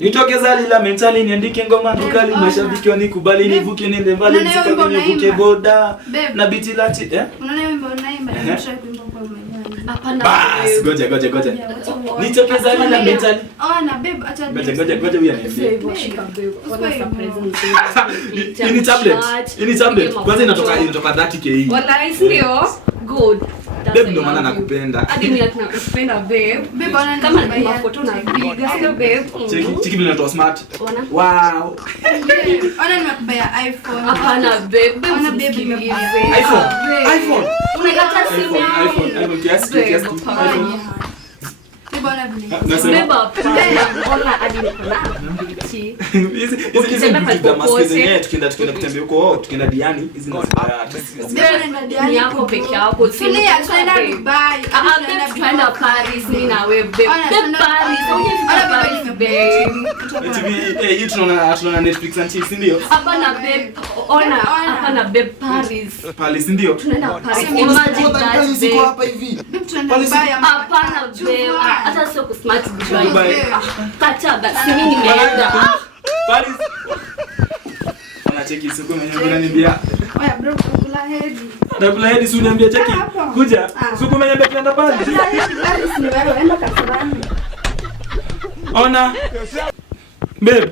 Nitoke zali la mentali niandike ngoma dukali mashabiki wanikubali nivuke nende mbali nisipake nivuke boda na biti lati Unaona wimbo unaimba na mshauri kuimba kwa mwenyewe. Hapana. Bas, ngoja. Nitoke zali la mentali. Na babe acha. Ngoja huyu aniambie. Shika babe. Wana surprise. Ini tablet. Kwanza inatoka 30k. Wallahi ndio. Good. Babe ndo maana nakupenda. Hadi mimi nakupenda babe. Babe ona kama ni mafoto na piga sio babe. Cheki vile natoa smart. Wow. Ona nimekubaya iPhone. Hapana babe. Ona babe nimekubaya iPhone. Unakata simu. iPhone kiasi. iPhone. Bwana vile. Nasema ona hadi niko na pichi. Hizi vitu za maskezi yenyewe tukienda kutembea huko, tukienda Diani, hizi ndo Diani yako peke yako. Tunaenda Dubai. Tunaenda Paris mimi na wewe babe. Paris. Hii tunaona Netflix and chill, ndio? Hapana babe. Hapana babe Paris ndio? Tunaenda Paris. Imagine that ziko hapa hivi. Tunaenda Dubai. Hapana babe. Hata sio ku smart Dubai. Kacha basi mimi nimeenda. Paris. Cheki siku mwenyewe unaniambia. Oya bro, kula hedi. Nakula hedi si uniambia cheki. Kuja. Siku mwenyewe tunaenda pale. Paris ni wewe enda Kasarani. Ona. Babe.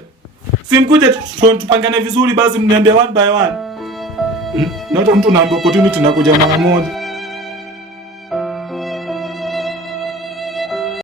Simkuje tupangane vizuri basi mniambia one by one. Na hata mtu naambia opportunity nakuja mara moja.